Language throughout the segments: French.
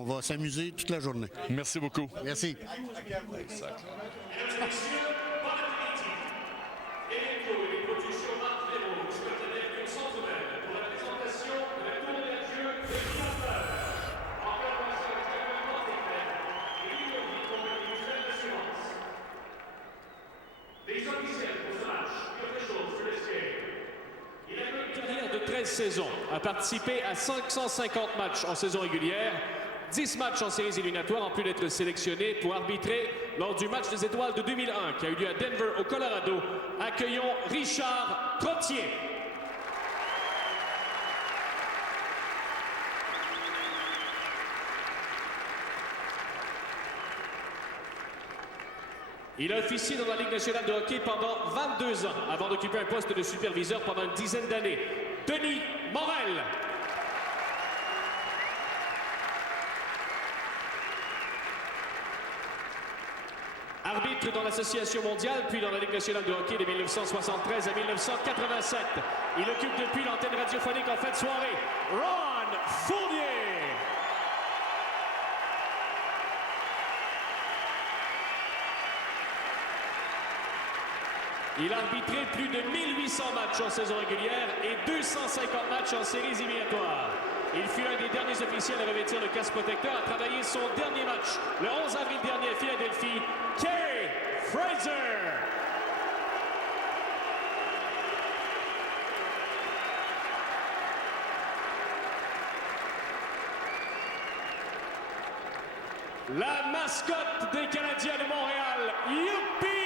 on va s'amuser toute la journée. Merci beaucoup. Merci. Saison, a participé à 550 matchs en saison régulière, 10 matchs en séries éliminatoires, en plus d'être sélectionné pour arbitrer lors du match des étoiles de 2001 qui a eu lieu à Denver, au Colorado. Accueillons Richard Trottier. Il a officié dans la Ligue nationale de hockey pendant 22 ans, avant d'occuper un poste de superviseur pendant une dizaine d'années. Denis Morel. Arbitre dans l'Association mondiale, puis dans la Ligue nationale de hockey de 1973 à 1987. Il occupe depuis l'antenne radiophonique en fin de soirée. Ron Fournier. Il a arbitré plus de 1800 matchs en saison régulière et 250 matchs en séries éliminatoires. Il fut l'un des derniers officiels à revêtir le casque protecteur, a travaillé son dernier match le 11 avril dernier à Philadelphie. Kerry Fraser. La mascotte des Canadiens de Montréal, youpi!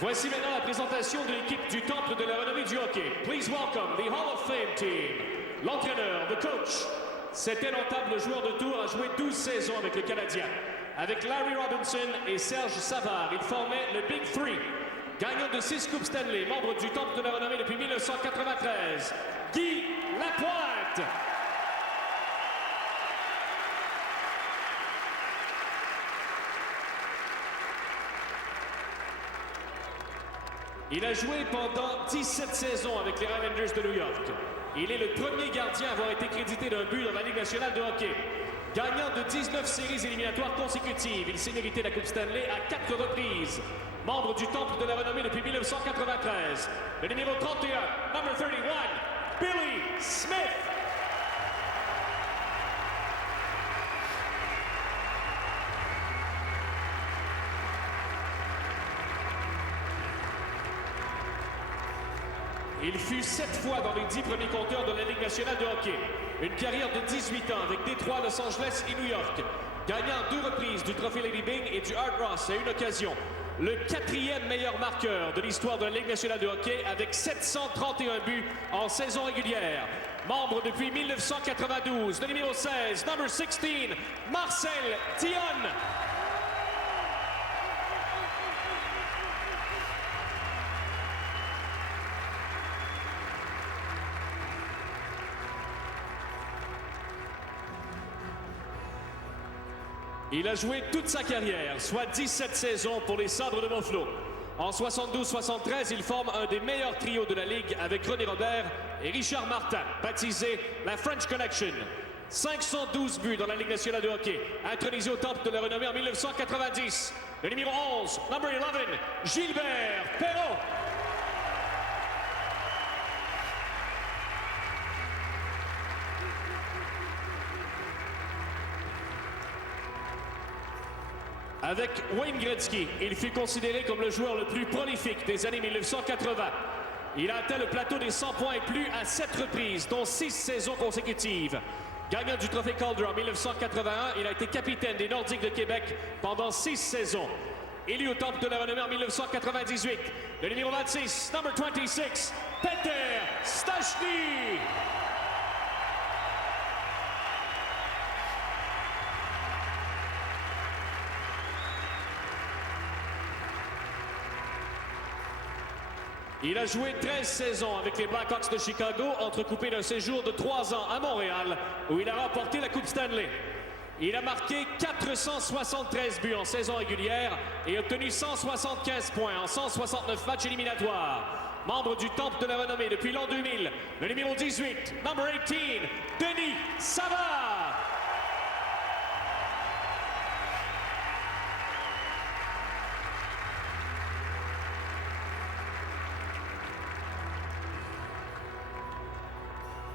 Voici maintenant la présentation de l'équipe du Temple de la renommée du hockey. Please welcome the Hall of Fame team. L'entraîneur, the coach. Cet indomptable joueur de tour a joué 12 saisons avec le Canadien. Avec Larry Robinson et Serge Savard, il formait le Big Three. Gagnant de 6 Coupes Stanley, membre du Temple de la renommée depuis 1993. Guy Lapointe. Il a joué pendant 17 saisons avec les Islanders de New York. Il est le premier gardien à avoir été crédité d'un but dans la Ligue nationale de hockey. Gagnant de 19 séries éliminatoires consécutives, il s'est mérité la Coupe Stanley à 4 reprises. Membre du Temple de la renommée depuis 1993. Le numéro 31, number 31, Billy Smith. Il fut 7 fois dans les 10 premiers compteurs de la Ligue nationale de hockey. Une carrière de 18 ans avec Détroit, Los Angeles et New York. Gagnant 2 reprises du trophée Lady Byng et du Art Ross à une occasion. Le 4e meilleur marqueur de l'histoire de la Ligue nationale de hockey avec 731 buts en saison régulière. Membre depuis 1992, le numéro 16, number 16, Marcel Dionne. Il a joué toute sa carrière, soit 17 saisons pour les Sabres de Buffalo. En 72-73, il forme un des meilleurs trios de la Ligue avec René Robert et Richard Martin, baptisé la French Connection. 512 buts dans la Ligue nationale de hockey, intronisé au Temple de la renommée en 1990. Le numéro 11, number 11, Gilbert Perrault. Avec Wayne Gretzky, il fut considéré comme le joueur le plus prolifique des années 1980. Il a atteint le plateau des 100 points et plus à 7 reprises, dont 6 saisons consécutives. Gagnant du trophée Calder en 1981, il a été capitaine des Nordiques de Québec pendant 6 saisons. Élu au Temple de la renommée en 1998, le numéro 26, number 26, Peter Stastny. Il a joué 13 saisons avec les Blackhawks de Chicago, entrecoupé d'un séjour de 3 ans à Montréal, où il a remporté la Coupe Stanley. Il a marqué 473 buts en saison régulière et obtenu 175 points en 169 matchs éliminatoires. membre du Temple de la Renommée depuis l'an 2000, le numéro 18, number 18, Denis Savard.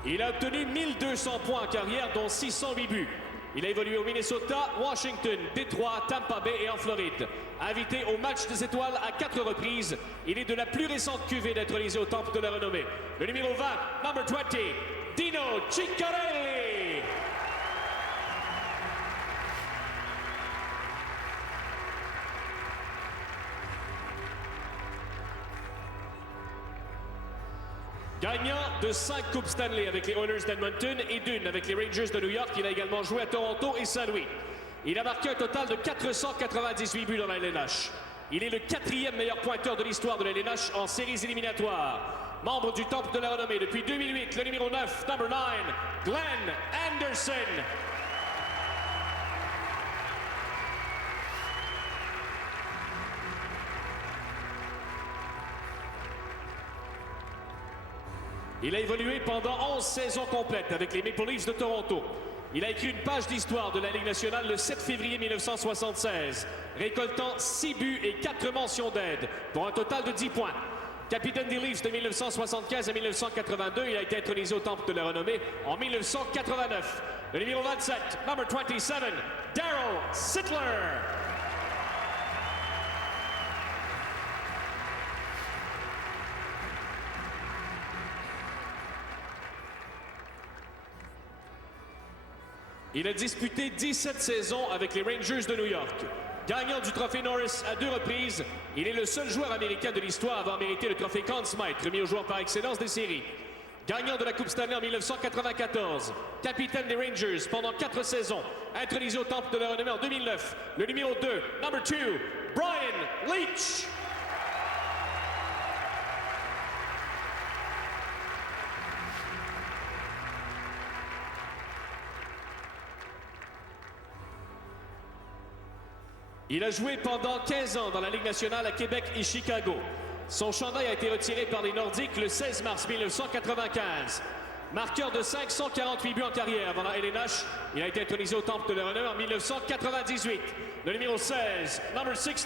Il a obtenu 1200 points en carrière, dont 608 buts. Il a évolué au Minnesota, Washington, Détroit, Tampa Bay et en Floride. Invité au match des étoiles à 4 reprises, il est de la plus récente cuvée naturalisée au Temple de la Renommée. Le numéro 20, number 20, Dino Ciccarelli. Gagnant de 5 Coupes Stanley avec les Oilers d'Edmonton et d'une avec les Rangers de New York, il a également joué à Toronto et Saint-Louis. Il a marqué un total de 498 buts dans la LNH. Il est le 4e meilleur pointeur de l'histoire de la LNH en séries éliminatoires. Membre du Temple de la Renommée depuis 2008, le numéro 9, number 9, Glenn Anderson. Il a évolué pendant 11 saisons complètes avec les Maple Leafs de Toronto. Il a écrit une page d'histoire de la Ligue nationale le 7 février 1976, récoltant 6 buts et 4 mentions d'aide, pour un total de 10 points. Capitaine des Leafs de 1975 à 1982, il a été intronisé au Temple de la Renommée en 1989. Le numéro 27, number 27, Daryl Sittler. Il a disputé 17 saisons avec les Rangers de New York. Gagnant du trophée Norris à 2 reprises, il est le seul joueur américain de l'histoire à avoir mérité le trophée Conn Smythe, remis aux joueurs par excellence des séries. Gagnant de la Coupe Stanley en 1994, capitaine des Rangers pendant 4 saisons, intronisé au Temple de la Renommée en 2009, le numéro 2, number 2, Brian Leetch. Il a joué pendant 15 ans dans la Ligue nationale à Québec et Chicago. Son chandail a été retiré par les Nordiques le 16 mars 1995. Marqueur de 548 buts en carrière avant la LNH, il a été intronisé au Temple de la Renommée en 1998. Le numéro 16, number 16,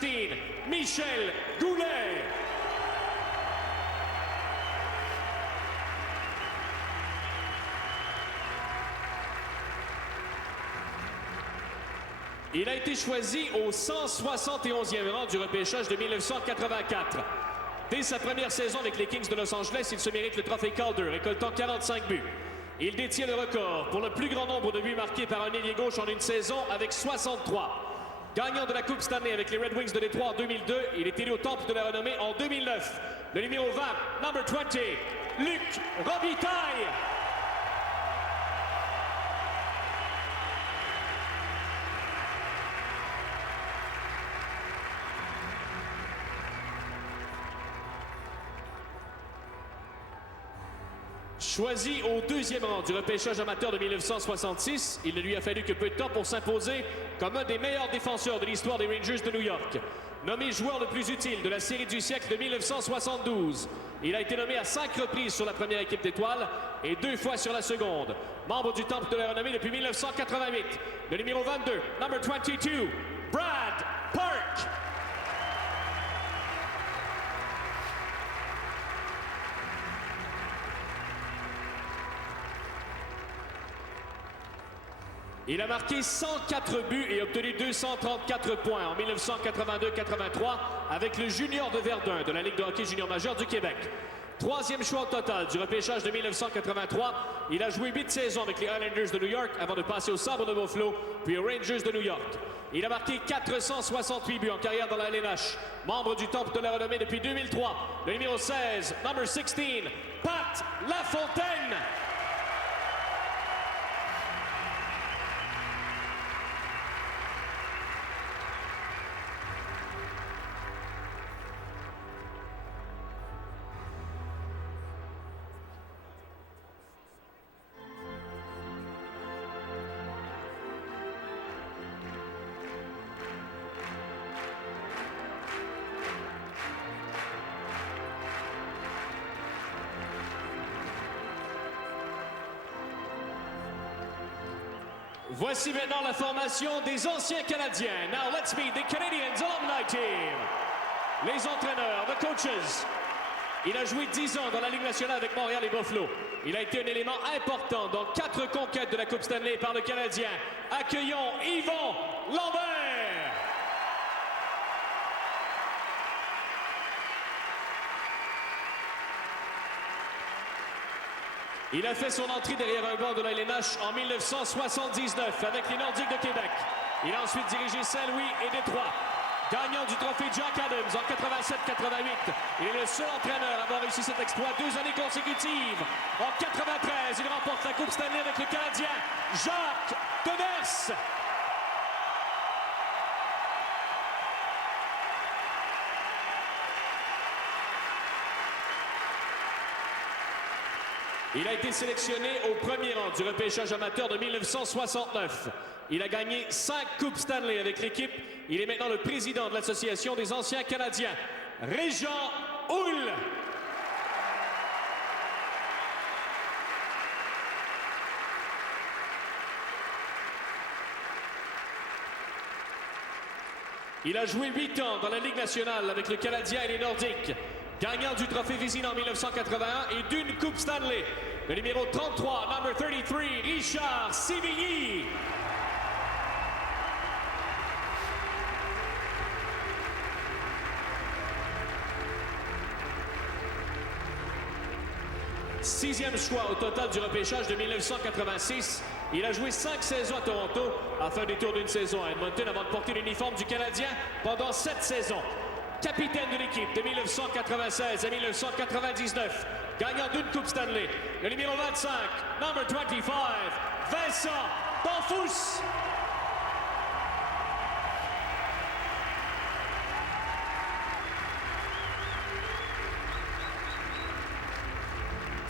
Michel Goulet. Il a été choisi au 171e rang du repêchage de 1984. Dès sa première saison avec les Kings de Los Angeles, il se mérite le trophée Calder, récoltant 45 buts. Il détient le record pour le plus grand nombre de buts marqués par un ailier gauche en une saison avec 63. Gagnant de la Coupe Stanley avec les Red Wings de Détroit en 2002, il est élu au Temple de la Renommée en 2009. Le numéro 20, number 20, Luc Robitaille. Choisi au 2e rang du repêchage amateur de 1966, il ne lui a fallu que peu de temps pour s'imposer comme un des meilleurs défenseurs de l'histoire des Rangers de New York. Nommé joueur le plus utile de la série du siècle de 1972, il a été nommé à 5 reprises sur la première équipe d'étoiles et 2 fois sur la seconde. Membre du Temple de la Renommée depuis 1988, le numéro 22, number 22, Brad Park. Il a marqué 104 buts et obtenu 234 points en 1982-83 avec le junior de Verdun de la Ligue de hockey junior majeur du Québec. 3e choix au total du repêchage de 1983. Il a joué 8 saisons avec les Islanders de New York avant de passer aux Sabres de Buffalo, puis aux Rangers de New York. Il a marqué 468 buts en carrière dans la LNH. Membre du Temple de la Renommée depuis 2003. Le numéro 16, number 16, Pat Lafontaine. Voici maintenant la formation des anciens Canadiens. Now let's meet the Canadiens Alumni Team. Les entraîneurs, the coaches. Il a joué 10 ans dans la Ligue nationale avec Montréal et Buffalo. Il a été un élément important dans 4 conquêtes de la Coupe Stanley par le Canadien. Accueillons Yvon Lambert. Il a fait son entrée derrière un banc de la LNH en 1979 avec les Nordiques de Québec. Il a ensuite dirigé Saint-Louis et Détroit. Gagnant du trophée Jack Adams en 87-88. Il est le seul entraîneur à avoir réussi cet exploit 2 années consécutives. En 93, il remporte la Coupe Stanley avec le Canadien Jacques Demers. Il a été sélectionné au premier rang du repêchage amateur de 1969. Il a gagné 5 Coupes Stanley avec l'équipe. Il est maintenant le président de l'Association des anciens Canadiens. Régent Houle. Il a joué 8 ans dans la Ligue nationale avec le Canadien et les Nordiques. Gagnant du trophée Vézina en 1981 et d'une Coupe Stanley. Le numéro 33, number 33, Richard Sévilly. Sixième choix au total du repêchage de 1986. Il a joué 5 saisons à Toronto, afin des tours d'une saison à Edmonton avant de porter l'uniforme du Canadien pendant 7 saisons. Capitaine de l'équipe de 1996 à 1999, gagnant d'une Coupe Stanley. Le numéro 25, number 25, Vincent Danfous.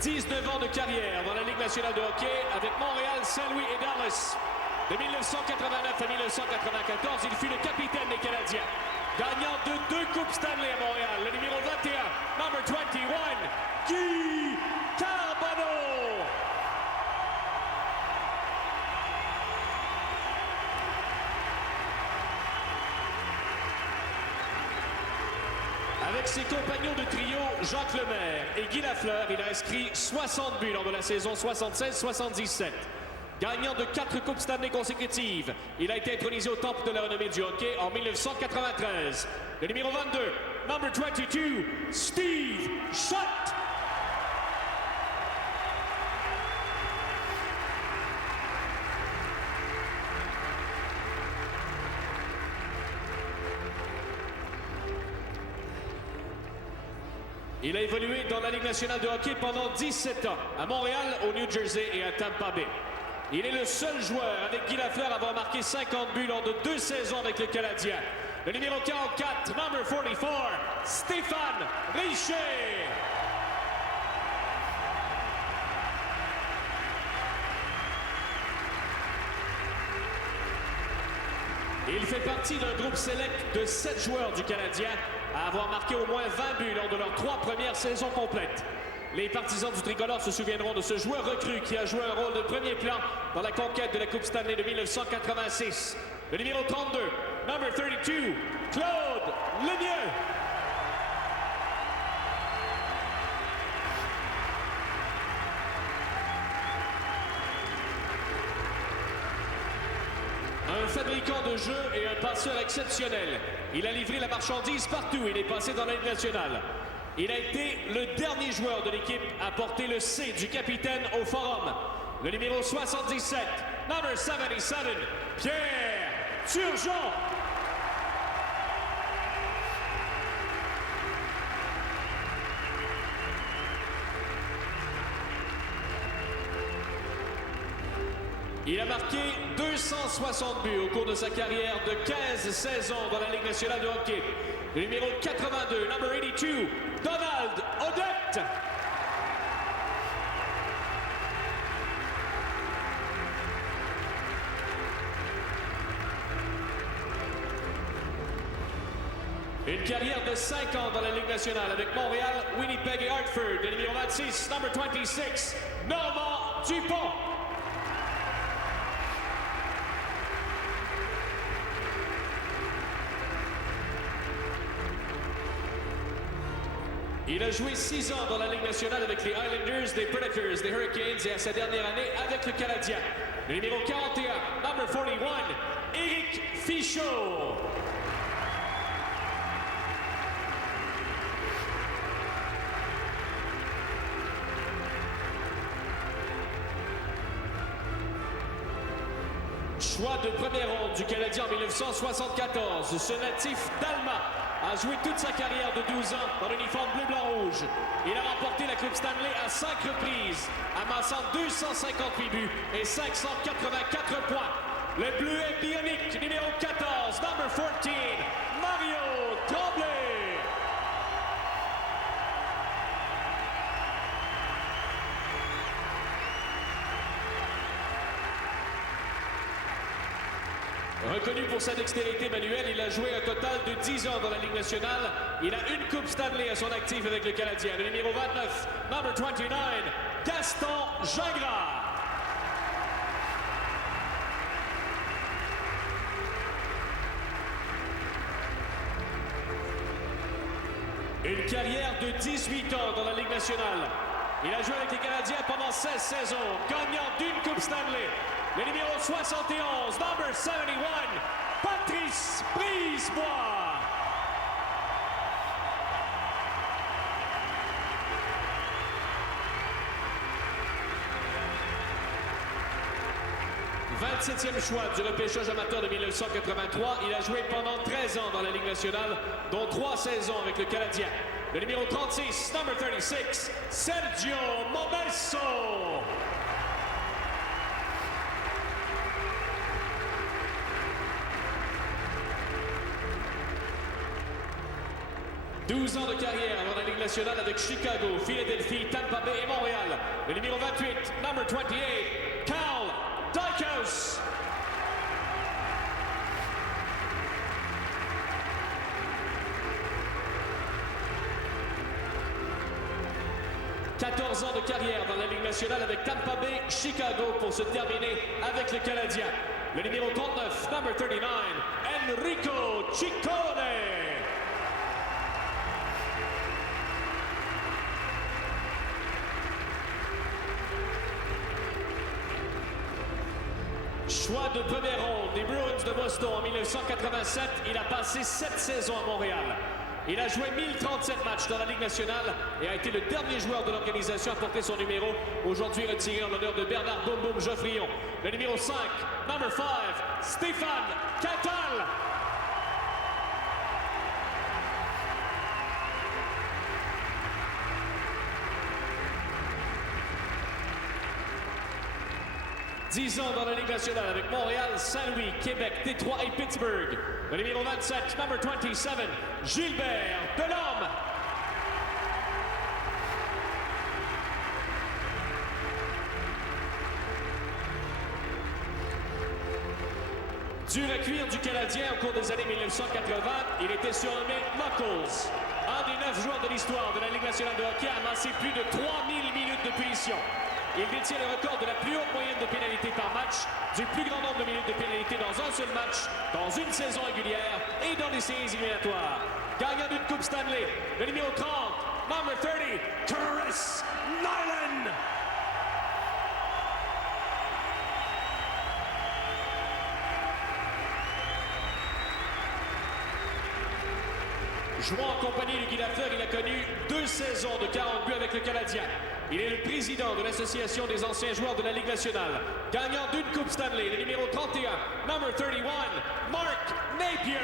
« 19 ans de carrière dans la Ligue nationale de hockey avec Montréal, Saint-Louis et Dallas. De 1989 à 1994, il fut le capitaine des Canadiens. Gagnant de 2 Coupes Stanley à Montréal, le numéro 21, number 21, Guy Carbonneau. Avec ses compagnons de trio, Jacques Lemaire et Guy Lafleur, il a inscrit 60 buts lors de la saison 76-77. Gagnant de 4 Coupes Stanley consécutives, il a été intronisé au temple de la renommée du hockey en 1993. Le numéro 22, number 22, Steve Shutt. Il a évolué dans la Ligue nationale de hockey pendant 17 ans, à Montréal, au New Jersey et à Tampa Bay. Il est le seul joueur avec Guy Lafleur à avoir marqué 50 buts lors de 2 saisons avec le Canadien. Le numéro 44, number 44, Stéphane Richer. Il fait partie d'un groupe sélect de 7 joueurs du Canadien à avoir marqué au moins 20 buts lors de leurs 3 premières saisons complètes. Les partisans du tricolore se souviendront de ce joueur recru qui a joué un rôle de premier plan dans la conquête de la Coupe Stanley de 1986. Le numéro 32, number 32, Claude Lemieux. Un fabricant de jeux et un passeur exceptionnel. Il a livré la marchandise partout. Il est passé dans la Ligue nationale. Il a été le dernier joueur de l'équipe à porter le C du capitaine au Forum. Le numéro 77, number 77, Pierre Turgeon. Il a marqué 260 buts au cours de sa carrière de 15 saisons dans la Ligue nationale de hockey. Le numéro 82, number 82, Donald Odette. Une carrière de 5 ans dans la Ligue nationale avec Montréal, Winnipeg et Hartford. Le numéro 26, number 26, Normand Dupont. Il a joué 6 ans dans la Ligue nationale avec les Islanders, les Predators, les Hurricanes et à sa dernière année avec le Canadien. Le numéro 41, number 41, Éric Fichaud. Choix de première ronde du Canadien en 1974, ce natif d'Alma a joué toute sa carrière de 12 ans dans l'uniforme bleu-blanc-rouge. Il a remporté la Coupe Stanley à 5 reprises, amassant 258 buts et 584 points. Le bleu est bionique, numéro 14, number 14, Mario Tremblay. Reconnu pour sa dextérité manuelle, il a joué un total de 10 ans dans la Ligue nationale. Il a une Coupe Stanley à son actif avec le Canadien. Le numéro 29, number 29, Gaston Gingras. Une carrière de 18 ans dans la Ligue nationale. Il a joué avec les Canadiens pendant 16 saisons, gagnant d'une Coupe Stanley. Le numéro 71, number 71, Patrice Brisebois. « 27e choix du repêchage amateur de 1983. Il a joué pendant 13 ans dans la Ligue nationale, dont 3 saisons avec le Canadien. Le numéro 36, number 36, Sergio Momesso. 12 ans de carrière dans la Ligue nationale avec Chicago, Philadelphie, Tampa Bay et Montréal. Le numéro 28, number 28, Cal Dykos. « 14 ans de carrière dans la Ligue nationale avec Tampa Bay, Chicago pour se terminer avec le Canadien. Le numéro 39, number 39, Enrico Ciccone. Choix de première ronde des Bruins de Boston en 1987. Il a passé 7 saisons à Montréal. Il a joué 1037 matchs dans la Ligue nationale et a été le dernier joueur de l'organisation à porter son numéro, aujourd'hui retiré en l'honneur de Bernard Boum Boum Geoffrion. Le numéro 5, number 5, Stéphane Catal. « 10 ans dans la Ligue nationale avec Montréal, Saint-Louis, Québec, Détroit et Pittsburgh. Le numéro 27, number 27, Gilbert Delhomme. Dur à cuire du Canadien au cours des années 1980, il était surnommé Knuckles. Un des 9 joueurs de l'histoire de la Ligue nationale de hockey a amassé plus de 3000 minutes de punition. Il détient le record de la plus haute moyenne de pénalité par match, du plus grand nombre de minutes de pénalité dans un seul match, dans une saison régulière et dans les séries éliminatoires. Gagnant d'une Coupe Stanley, le numéro 30, number 30, Chris Nyland. Jouant en compagnie de Guy Lafleur, il a connu 2 saisons de 40 buts avec le Canadien. Il est le président de l'Association des anciens joueurs de la Ligue nationale. Gagnant d'une Coupe Stanley, le numéro 31, number 31, Mark Napier.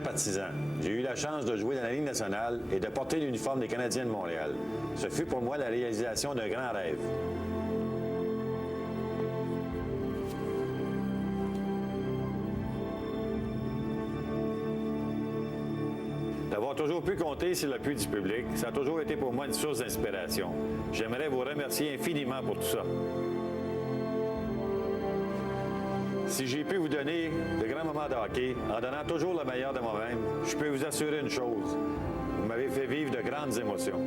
fier partisan. J'ai eu la chance de jouer dans la Ligue nationale et de porter l'uniforme des Canadiens de Montréal. Ce fut pour moi la réalisation d'un grand rêve. D'avoir toujours pu compter sur l'appui du public, ça a toujours été pour moi une source d'inspiration. J'aimerais vous remercier infiniment pour tout ça. Si j'ai pu vous donner de grands moments de hockey, en donnant toujours le meilleur de moi-même, je peux vous assurer une chose. Vous m'avez fait vivre de grandes émotions.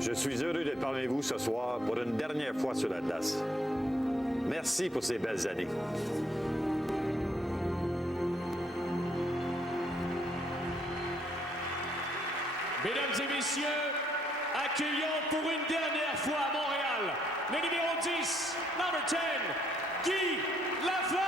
Je suis heureux d'être parmi vous ce soir pour une dernière fois sur la glace. Merci pour ces belles années. Mesdames et messieurs, accueillons pour une dernière fois à Montréal le numéro 10, number 10, Guy Lafleur.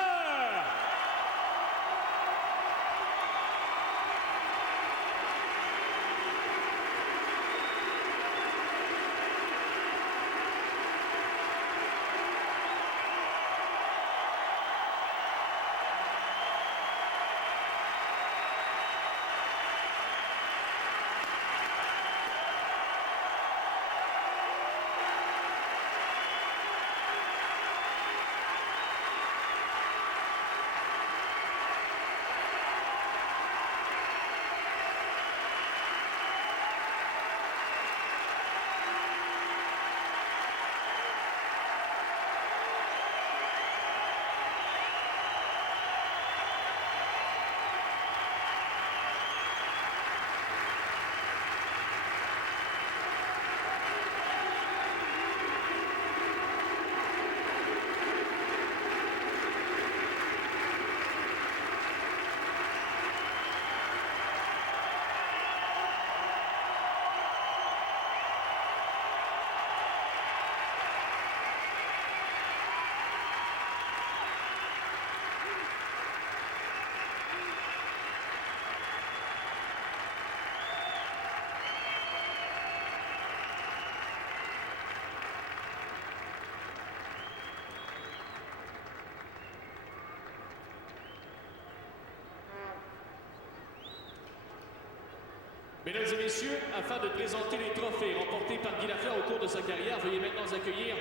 Mesdames et messieurs, afin de présenter les trophées remportés par Guy Lafleur au cours de sa carrière, veuillez maintenant accueillir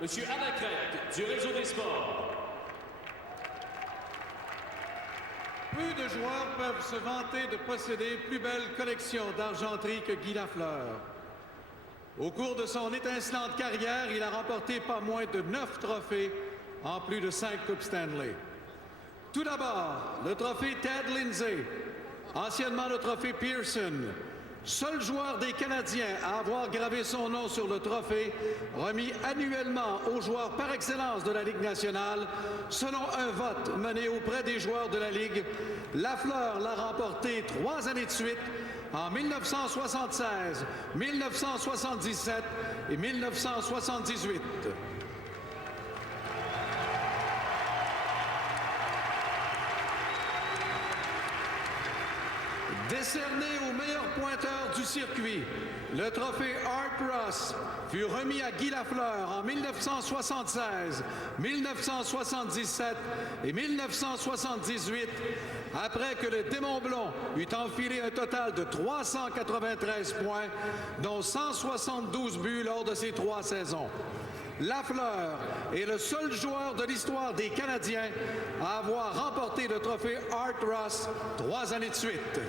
M. Alain Craig du Réseau des sports. Peu de joueurs peuvent se vanter de posséder plus belle collection d'argenterie que Guy Lafleur. Au cours de son étincelante carrière, il a remporté pas moins de 9 trophées en plus de 5 Coupes Stanley. Tout d'abord, le trophée Ted Lindsay, anciennement le trophée Pearson, seul joueur des Canadiens à avoir gravé son nom sur le trophée, remis annuellement aux joueurs par excellence de la Ligue nationale, selon un vote mené auprès des joueurs de la Ligue. Lafleur l'a remporté 3 années de suite, en 1976, 1977 et 1978. Décerné au meilleur pointeur du circuit, le trophée Art Ross fut remis à Guy Lafleur en 1976, 1977 et 1978, après que le Démon Blond eut enfilé un total de 393 points, dont 172 buts lors de ces 3 saisons. Lafleur est le seul joueur de l'histoire des Canadiens à avoir remporté le trophée Art Ross 3 années de suite.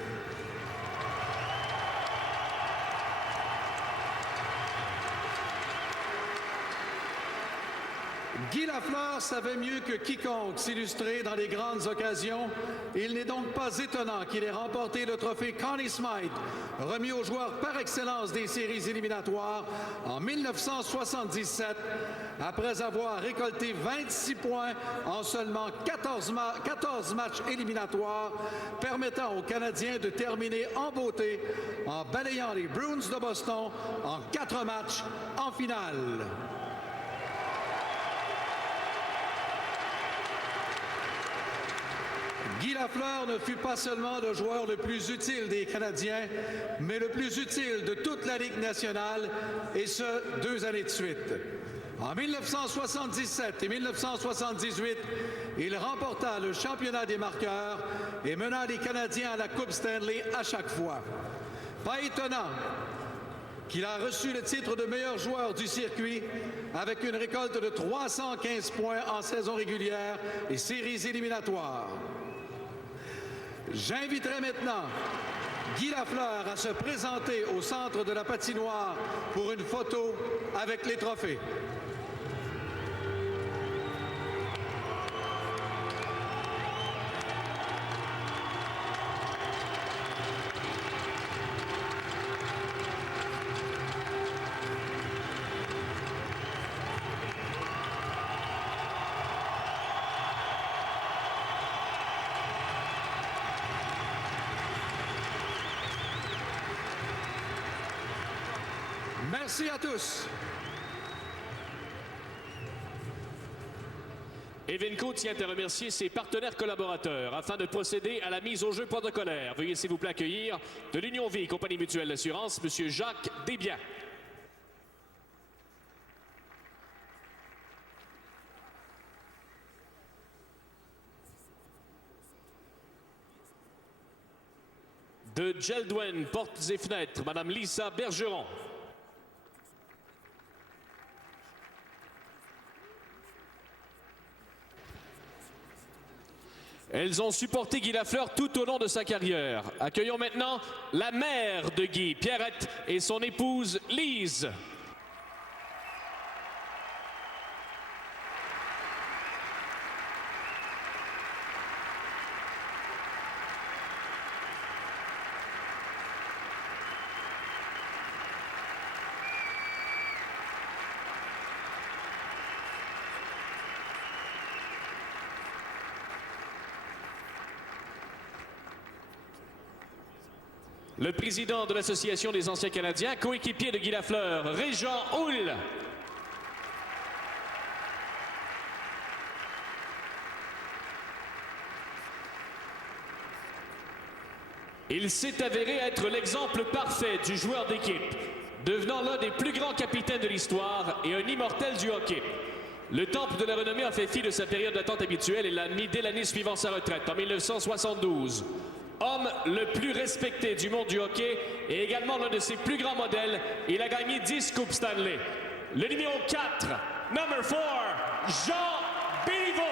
Guy Lafleur savait mieux que quiconque s'illustrer dans les grandes occasions. Il n'est donc pas étonnant qu'il ait remporté le trophée Conn Smythe, remis aux joueurs par excellence des séries éliminatoires en 1977, après avoir récolté 26 points en seulement 14 matchs éliminatoires, permettant aux Canadiens de terminer en beauté en balayant les Bruins de Boston en 4 matchs en finale. Guy Lafleur ne fut pas seulement le joueur le plus utile des Canadiens, mais le plus utile de toute la Ligue nationale, et ce, 2 années de suite. En 1977 et 1978, il remporta le championnat des marqueurs et mena les Canadiens à la Coupe Stanley à chaque fois. Pas étonnant qu'il a reçu le titre de meilleur joueur du circuit avec une récolte de 315 points en saison régulière et séries éliminatoires. J'inviterai maintenant Guy Lafleur à se présenter au centre de la patinoire pour une photo avec les trophées. Merci à tous. Evenco tient à remercier ses partenaires collaborateurs afin de procéder à la mise au jeu protocolaire. Veuillez s'il vous plaît accueillir de l'Union Vie, compagnie mutuelle d'assurance, M. Jacques Desbiens. De Geldwen, portes et fenêtres, Mme Lisa Bergeron. Elles ont supporté Guy Lafleur tout au long de sa carrière. Accueillons maintenant la mère de Guy, Pierrette, et son épouse Lise. Le président de l'Association des anciens Canadiens, coéquipier de Guy Lafleur, Régent Houle. Il s'est avéré être l'exemple parfait du joueur d'équipe, devenant l'un des plus grands capitaines de l'histoire et un immortel du hockey. Le temple de la renommée a fait fi de sa période d'attente habituelle et l'a admis dès l'année suivant sa retraite, en 1972. Homme le plus respecté du monde du hockey et également l'un de ses plus grands modèles, il a gagné 10 Coupes Stanley. Le numéro 4, number 4, Jean Béliveau.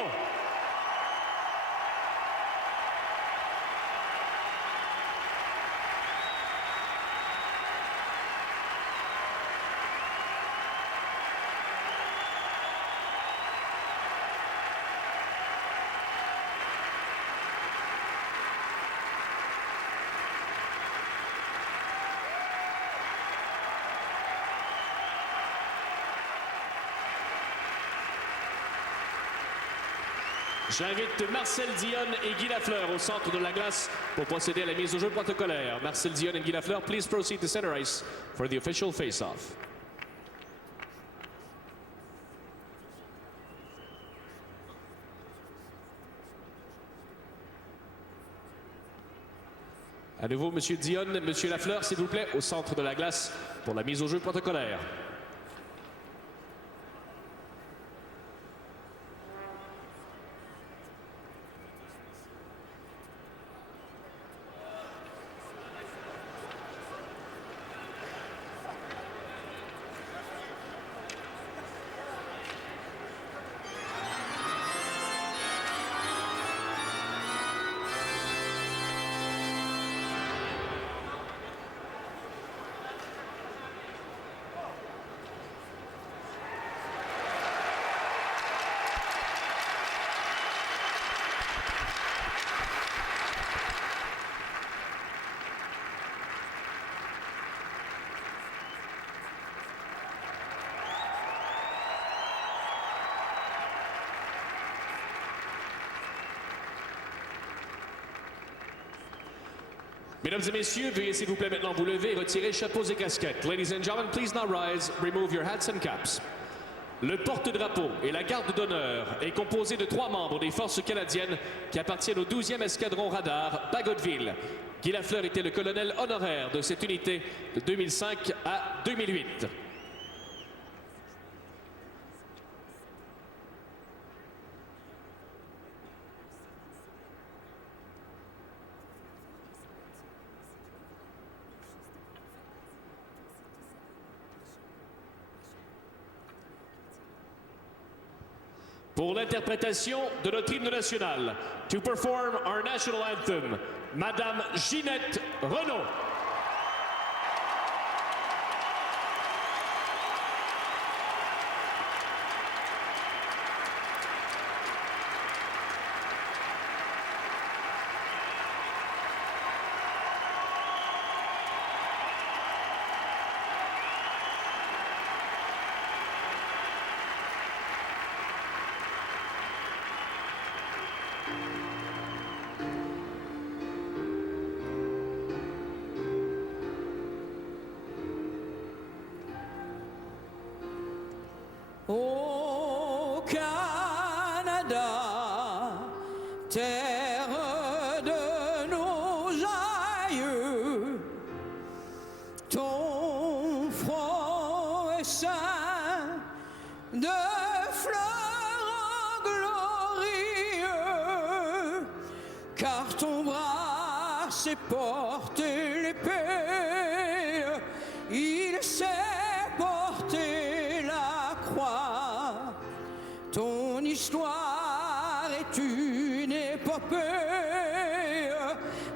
J'invite Marcel Dionne et Guy Lafleur au centre de la glace pour procéder à la mise au jeu protocolaire. Marcel Dionne et Guy Lafleur, please proceed to center ice for the official face-off. À nouveau, M. Dionne, M. Lafleur, s'il vous plaît, au centre de la glace pour la mise au jeu protocolaire. Mesdames et messieurs, veuillez s'il vous plaît maintenant vous lever et retirer chapeaux et casquettes. Ladies and gentlemen, please now rise, remove your hats and caps. Le porte-drapeau et la garde d'honneur est composé de 3 membres des forces canadiennes qui appartiennent au 12e escadron radar Bagotville. Guy Lafleur était le colonel honoraire de cette unité de 2005 à 2008. Pour l'interprétation de notre hymne national, to perform our national anthem, Madame Ginette Renaud. Au Canada, terre de nos aïeux, ton front est ceint de fleurs glorieux, car ton bras s'est porté l'épée, il s'est porté la croix. Ton histoire est une épopée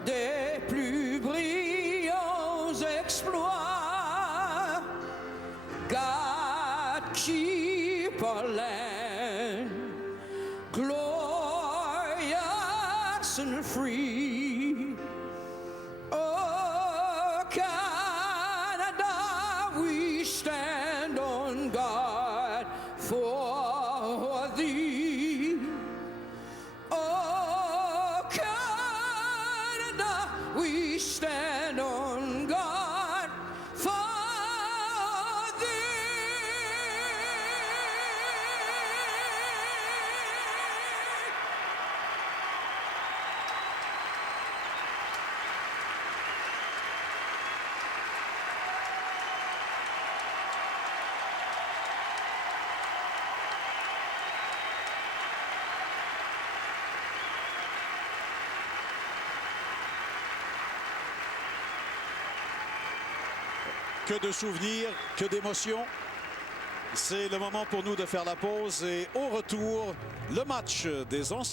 des plus brillants exploits. God keep our land glorious and free. Oh, Canada, we stand on guard for thee. Oh, Canada, we stand on guard for thee. Que de souvenirs, que d'émotions. C'est le moment pour nous de faire la pause et au retour, le match des anciens.